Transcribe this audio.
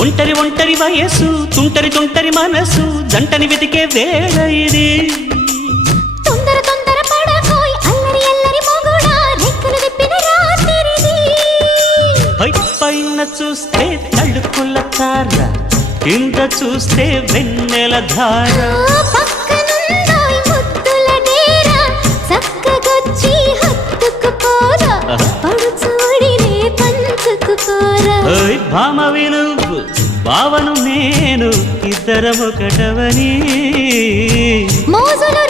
ఒంటరి ఒంటరి వయసు తుంటరి తుంటరి మనసు జంటని వెతికే వేళ ఇది తొందర తొందర పడకోయ్ అల్లరి అల్లరి మొగుడా రెక్కలు విప్పిన రాత్రిది పైన చూస్తే తళుకుల తార కింద చూస్తే వెన్నెల ధార పక్కనుందోయ్ ముద్దుల డేరా చక్కగొచ్చి హత్తుకుపోరా పడుచోడినే పంచుకుపోరా భామవి నువ్వు భావను నేను ఇద్దరమొకటవని మోజులు